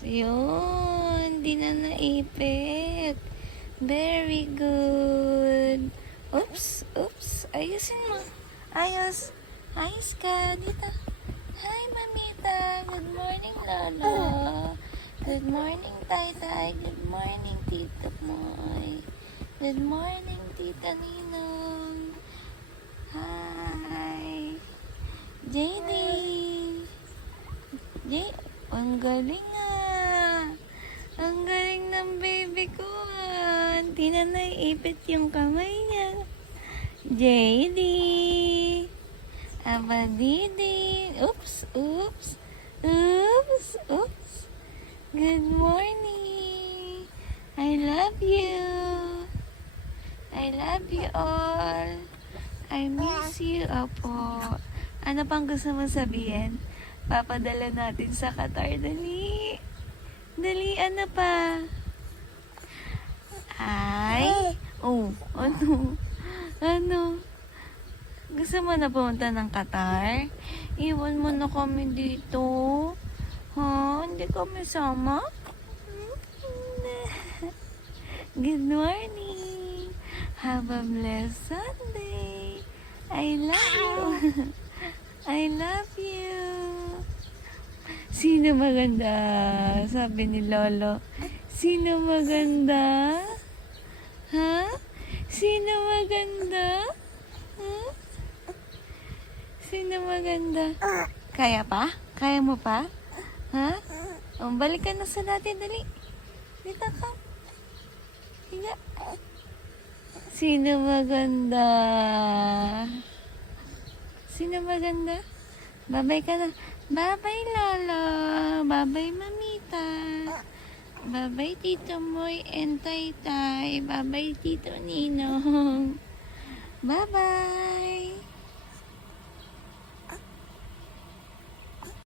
Yun, di na naipit. Very good. Oops, oops. Ayusin mo. Ayos. Ayos ka. Dito. Hi, Mamita. Good morning, Lolo. Good morning, Tay Tay. Good morning, Tito Moy. Good morning, Tita Ninong. Hi. JD. J, ang galing ah. Ang galing ng baby ko ah. Hindi na naiipit yung kamay niya. JD. Aba Didi. Oops, oops. Oops, oops. Good morning. I love you. I love you all. I miss you, Apo. Ano pang gusto mo sabihin? Papadala natin sa Qatar. Dali. Dali, ano pa? Ay. Oh, ano? Ano? Gusto mo na pumunta ng Qatar? Iwan mo na kami dito. Ha? Hindi kami sama? Good morning. Have a blessed Sunday. I love you. I love you. Sino maganda? Sabi ni Lolo. Sino maganda? Ha? Sino maganda? Ha? Sino maganda? Kaya pa? Kaya mo pa? Ha? O, balik na sa dati, dali. Dito ka. Higa. Sino maganda? Sino maganda? Babay ka na. Babay, Lolo. Babay, Mamita. Babay, Tito Moy and Tay Tay. Babay, Tito Ninong. Bye-bye.